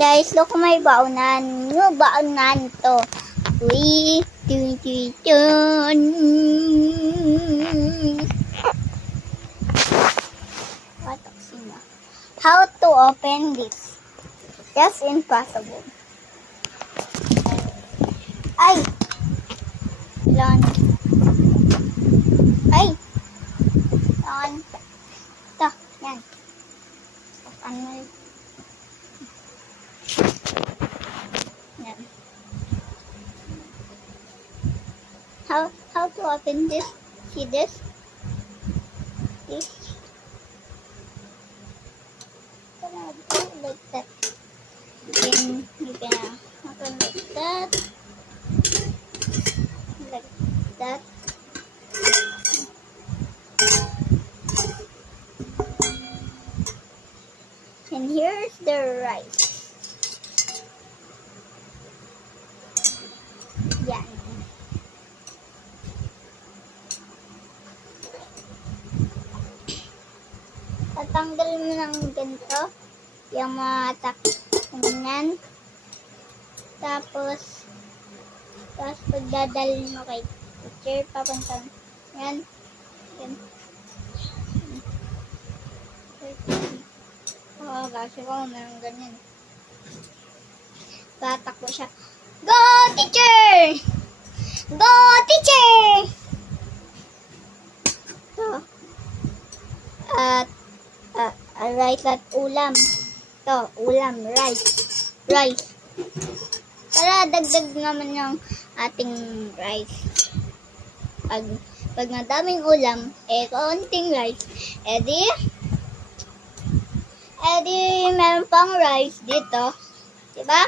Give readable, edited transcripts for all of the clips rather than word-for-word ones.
Guys, look may baonan. Yung baonan to. Uy, tun. How to open this? Just impossible. Ay! Lon. Ay! Lon. Ito, yan. Ano? Yan. How to open this? See this? This. Like that. You can open like that. Like that. And here's the rice. Yan. Tatanggal mo ng ganito. Yung mga ganyan. Tapos pagdadalhin mo kay teacher, papunta yan. Yan. Oh, kasi ko meron ganyan. Tatakbo siya. Go, teacher! Go, teacher! So, rice at ulam. To, ulam, rice. Para dagdag naman yung ating rice. Pag madaming ulam, kaunting rice, edi meron pang rice dito. Diba?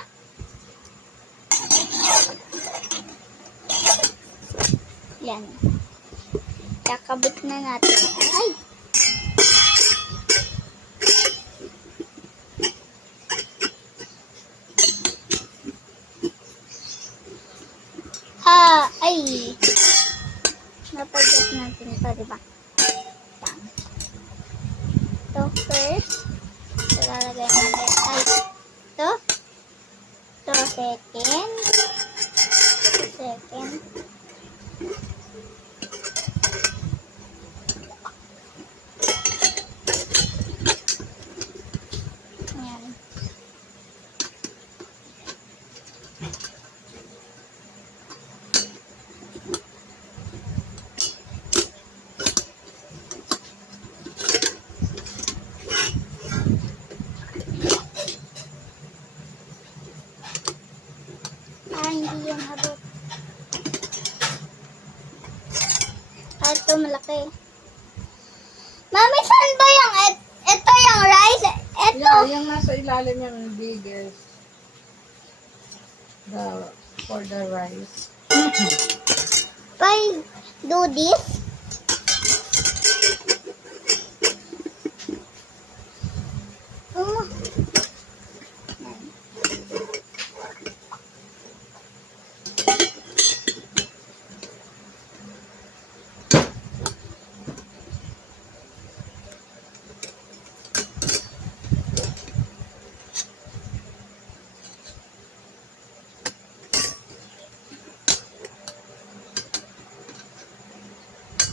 Yan. Kakabit na natin. Ay! Ay! Napagat natin ito, diba? Yan. Ito first. Ito lalagay natin. Ay! Ito. Ito second. Ito second. Yan. Hindi yan abot. Ito malaki. Mami, saan ba yung ito yung rice? Ito. Yeah, yung nasa ilalim yung biggest. For the rice. If I do this,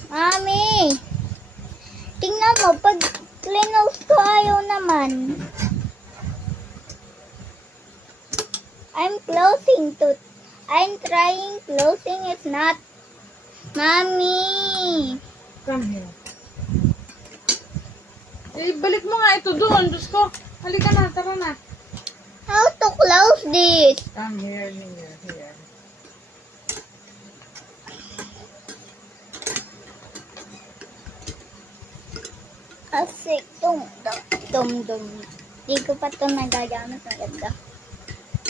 Mami, tingnan mo, pag cleanose ko ayaw naman. I'm trying closing, it's not. Mami. Come here. Balik mo nga ito doon. Diyos ko. Halika na, tara na. How to close this? Come here. Kasi dum. Di ko pa ito nagagamit ng ganda.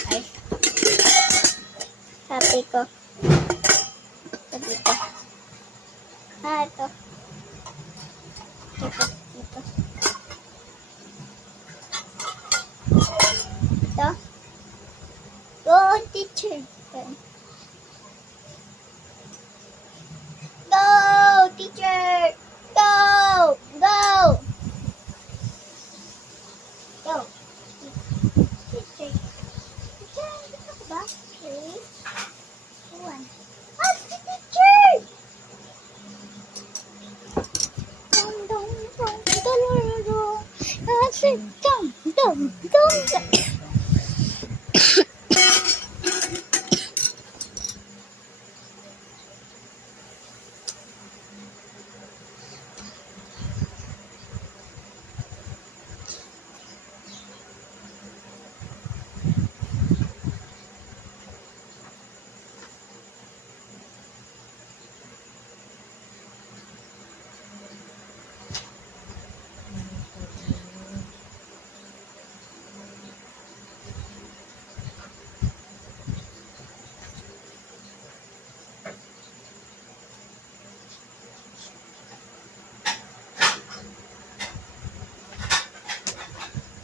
Ay. Sabi ko. Ito dito. Ito. Dito. Ito. Go, teacher. Go, teacher. Go. Go. Teacher.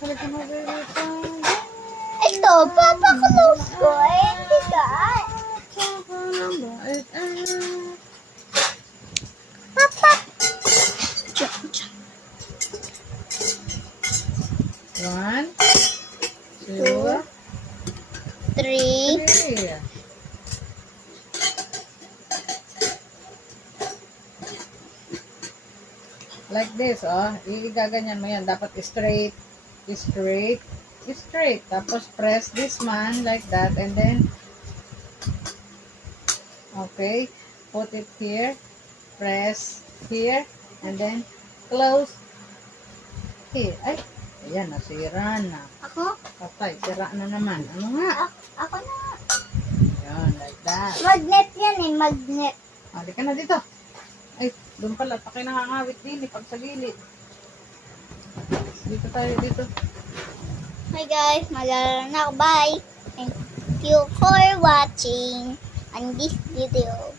Halika na, baby. Ito, papakulose ko. Eh, hindi ka. Papa. One, two, Two. 3. three. Like this, oh. Igaganyan mo yan. Dapat straight, straight, straight. Tapos press this man like that. And then, okay. Put it here. Press here. And then, close here. Ay, ayan. Nasira na. Ako? Patay. Sira na naman. Ano nga? Ako na. Ayan, like that. Magnet yan eh, magnet. Halika na dito. Ay, doon pala. Pakay nakangawit din. Pag sa gilid. Dito tayo, dito. Hi guys, maglalaro na ako. Bye. Thank you for watching on this video.